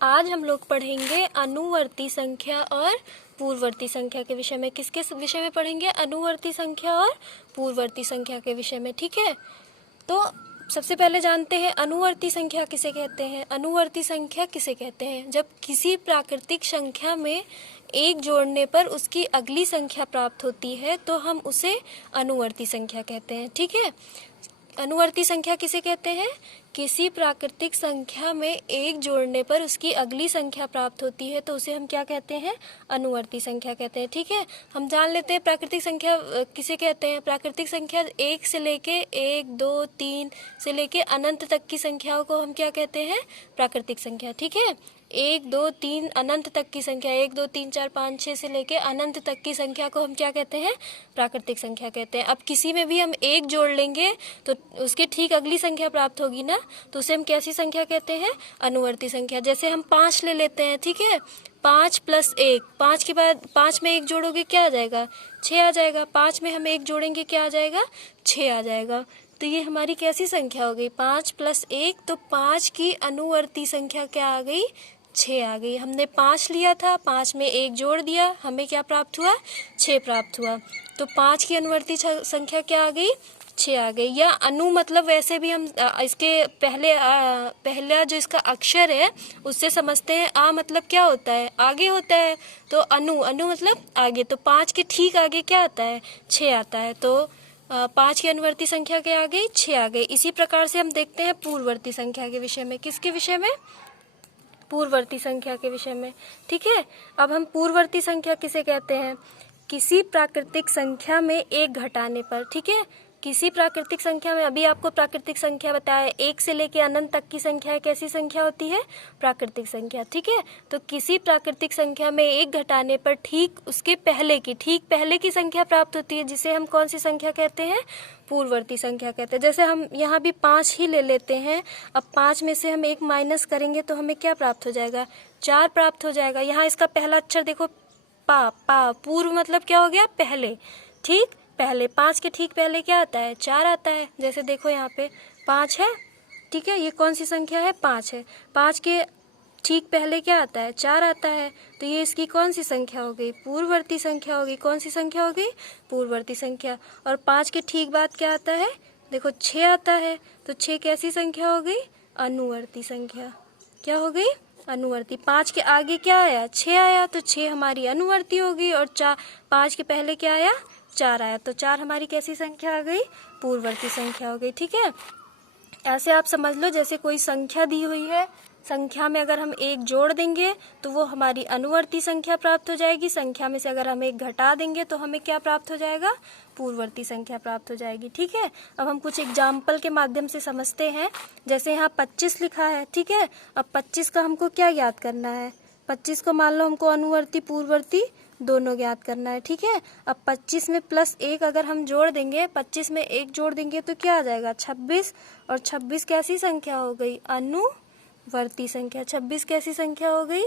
आज हम लोग पढ़ेंगे अनुवर्ती संख्या और पूर्ववर्ती संख्या के विषय में। किसके विषय में पढ़ेंगे? अनुवर्ती संख्या और पूर्ववर्ती संख्या के विषय में। ठीक है, तो सबसे पहले जानते हैं अनुवर्ती संख्या किसे कहते हैं। अनुवर्ती संख्या किसे कहते हैं? जब किसी प्राकृतिक संख्या में एक जोड़ने पर उसकी अगली संख्या प्राप्त होती है तो हम उसे अनुवर्ती संख्या कहते हैं। ठीक है, अनुवर्ती संख्या किसे कहते हैं? किसी प्राकृतिक संख्या में एक जोड़ने पर उसकी अगली संख्या प्राप्त होती है तो उसे हम क्या कहते हैं? अनुवर्ती संख्या कहते हैं। ठीक है, हम जान लेते हैं प्राकृतिक संख्या किसे कहते हैं। प्राकृतिक संख्या 1 से लेके 1, 2, 3 से लेके अनंत तक की संख्याओं को हम क्या कहते हैं? प्राकृतिक संख्या। ठीक है, 1, 2, 3 अनंत तक की संख्या, 1, 2, 3, 4, 5, 6 से लेके अनंत तक की संख्या को हम क्या कहते हैं? प्राकृतिक संख्या कहते हैं। अब किसी में भी हम एक जोड़ लेंगे तो उसके ठीक अगली संख्या प्राप्त होगी ना, तो उसे हम कैसी संख्या कहते हैं? अनुवर्ती संख्या। जैसे हम 5 ले लेते हैं। ठीक है, 5 + 1, 5 के बाद 5 में एक जोड़ोगे क्या आ जाएगा? 6 आ जाएगा। 5 में हम एक जोड़ेंगे क्या आ जाएगा? 6 आ जाएगा। तो ये हमारी कैसी संख्या हो गई? 5 + 1, तो 5 की अनुवर्ती संख्या क्या आ गई? 6 आ गई। हमने 5 लिया था, 5 में एक जोड़ दिया, हमें क्या प्राप्त हुआ? 6 प्राप्त हुआ। तो 5 की अनुवर्ती संख्या क्या आ गई? 6 आ गई। या अनु मतलब वैसे भी हम इसके पहला जो इसका अक्षर है उससे समझते हैं। आ मतलब क्या होता है? आगे होता है। तो अनु मतलब आगे। तो 5 के ठीक आगे क्या आता है? 6 आता है। तो 5 की अनुवर्ती संख्या क्या आ गई? 6 आ गई। इसी प्रकार से हम देखते हैं पूर्ववर्ती संख्या के विषय में। किसके विषय में? पूर्ववर्ती संख्या के विषय में। ठीक है, अब हम पूर्ववर्ती संख्या किसे कहते हैं? किसी प्राकृतिक संख्या में एक घटाने पर। ठीक है, किसी प्राकृतिक संख्या में, अभी आपको प्राकृतिक संख्या बताया, 1 से लेकर अनंत तक की संख्या कैसी संख्या होती है? प्राकृतिक संख्या। ठीक है, तो किसी प्राकृतिक संख्या में एक घटाने पर ठीक उसके पहले की संख्या प्राप्त होती है, जिसे हम कौन सी संख्या कहते हैं? पूर्ववर्ती संख्या कहते हैं। जैसे हम यहाँ भी 5 ही ले लेते हैं। अब 5 में से हम 1 माइनस करेंगे तो हमें क्या प्राप्त हो जाएगा? 4 प्राप्त हो जाएगा। यहाँ इसका पहला अक्षर देखो, पा। पूर्व मतलब क्या हो गया? पहले। ठीक, पहले। 5 के ठीक पहले क्या आता है? 4 आता है। जैसे देखो यहाँ पे 5 है। ठीक है, ये कौन सी संख्या है? 5 है। 5 के ठीक पहले क्या आता है? 4 आता है। तो ये इसकी कौन सी संख्या हो गई? पूर्ववर्ती संख्या हो गई। कौन सी संख्या हो गई? पूर्ववर्ती संख्या। और 5 के ठीक बाद क्या आता है? देखो 6 आता है। तो 6 कैसी संख्या हो गई? अनुवर्ती संख्या। क्या हो गई? अनुवर्ती। 5 के आगे क्या आया? 6 आया। तो 6 हमारी अनुवर्ती होगी। और 5 के पहले क्या आया? 4 आया। तो 4 हमारी कैसी संख्या आ गई? पूर्ववर्ती संख्या हो गई। ठीक है, ऐसे आप समझ लो जैसे कोई संख्या दी हुई है, संख्या में अगर हम एक जोड़ देंगे तो वो हमारी अनुवर्ती संख्या प्राप्त हो जाएगी। संख्या में से अगर हम एक घटा देंगे तो हमें क्या प्राप्त हो जाएगा? पूर्ववर्ती संख्या प्राप्त हो जाएगी। ठीक है, अब हम कुछ एग्जाम्पल के माध्यम से समझते हैं। जैसे यहाँ 25 लिखा है। ठीक है, अब 25 का हमको क्या याद करना है? 25 को मान लो हमको अनुवर्ती पूर्ववर्ती दोनों ज्ञात करना है। ठीक है, अब 25 में +1 अगर हम जोड़ देंगे, 25 में 1 जोड़ देंगे तो क्या आ जाएगा? 26। और 26 कैसी संख्या हो गई? अनुवर्ती संख्या। 26 कैसी संख्या हो गई?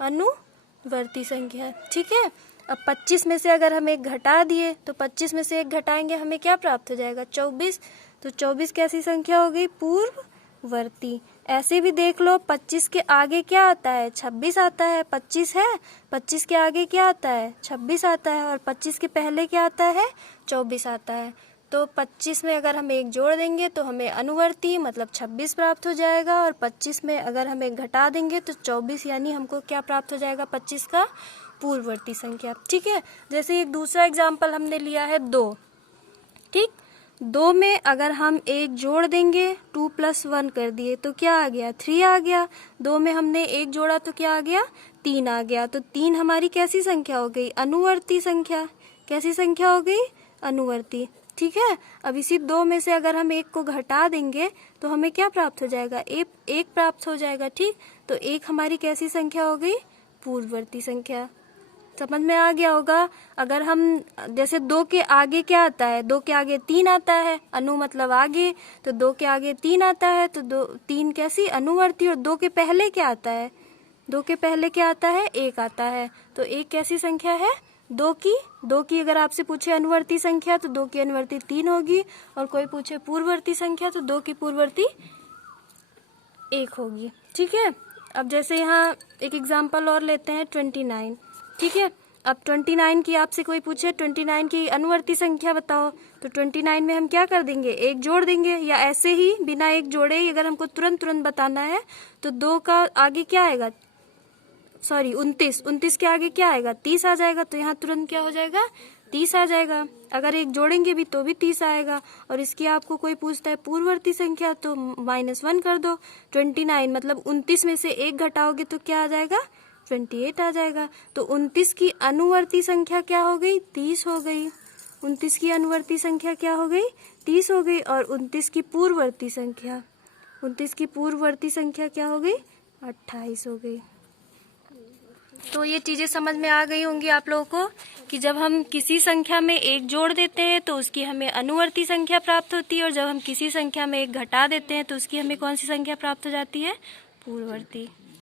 अनुवर्ती संख्या। ठीक है, अब 25 में से अगर हम एक घटा दिए तो 25 में से एक घटाएंगे हमें क्या प्राप्त हो जाएगा? 24। तो 24 कैसी संख्या हो गई? पूर्ववर्ती। ऐसे भी देख लो, 25 के आगे क्या आता है? 26 आता है। 25 है, 25 के आगे क्या आता है? 26 आता है। और 25 के पहले क्या आता है? 24 आता है। तो 25 में अगर हम एक जोड़ देंगे तो हमें अनुवर्ती मतलब 26 प्राप्त हो जाएगा। और 25 में अगर हम एक घटा देंगे तो 24, यानी हमको क्या प्राप्त हो जाएगा? 25 का पूर्ववर्ती संख्या। ठीक है, जैसे एक दूसरा एग्जाम्पल हमने लिया है 2। ठीक, 2 में अगर हम एक जोड़ देंगे, 2 + 1 कर दिए तो क्या आ गया? 3 आ गया। 2 में हमने एक जोड़ा तो क्या आ गया? 3 आ गया। तो 3 हमारी कैसी संख्या हो गई? अनुवर्ती संख्या। कैसी संख्या हो गई? अनुवर्ती। ठीक है, अब इसी 2 में से अगर हम एक को घटा देंगे तो हमें क्या प्राप्त हो जाएगा? एक प्राप्त हो जाएगा। ठीक, तो 1 हमारी कैसी संख्या हो गई? पूर्ववर्ती संख्या। समझ में आ गया होगा। अगर हम जैसे 2 के आगे क्या आता है? 2 के आगे 3 आता है। अनु मतलब आगे। तो 2 के आगे 3 आता है। तो 3 कैसी? अनुवर्ती। और 2 के पहले क्या आता है? 2 के पहले क्या आता है? 1 आता है। तो 1 कैसी संख्या है? 2 की अगर आपसे पूछे अनुवर्ती संख्या तो 2 की अनुवर्ती 3 होगी। और कोई पूछे पूर्ववर्ती संख्या तो 2 की पूर्ववर्ती 1 होगी। ठीक है, अब जैसे यहाँ एक एग्जांपल और लेते हैं 29, ठीक है। अब 29 की आपसे कोई पूछे 29 की अनुवर्ती संख्या बताओ, तो 29 में हम क्या कर देंगे, एक जोड़ देंगे, या ऐसे ही बिना एक जोड़े ही अगर हमको तुरंत बताना है तो 2 का आगे क्या आएगा, सॉरी 29 के आगे क्या आएगा, 30 आ जाएगा। तो यहाँ तुरंत क्या हो जाएगा, 30 आ जाएगा। अगर एक जोड़ेंगे भी तो भी 30 आएगा। और इसकी आपको कोई पूछता है पूर्ववर्ती संख्या, तो -1 कर दो। 29 मतलब 29 में से 1 घटाओगे तो क्या आ जाएगा, 28 आ जाएगा। तो 29 की अनुवर्ती संख्या क्या हो गई, 30 हो गई। 29 की अनुवर्ती संख्या क्या हो गई, 30 हो गई। और 29 की पूर्ववर्ती संख्या, 29 की पूर्ववर्ती संख्या क्या हो गई, 28 हो गई। तो ये चीज़ें समझ में आ गई होंगी आप लोगों को कि जब हम किसी संख्या में एक जोड़ देते हैं तो उसकी हमें अनुवर्ती संख्या प्राप्त होती है, और जब हम किसी संख्या में एक घटा देते हैं तो उसकी हमें कौन सी संख्या प्राप्त हो जाती है, पूर्ववर्ती।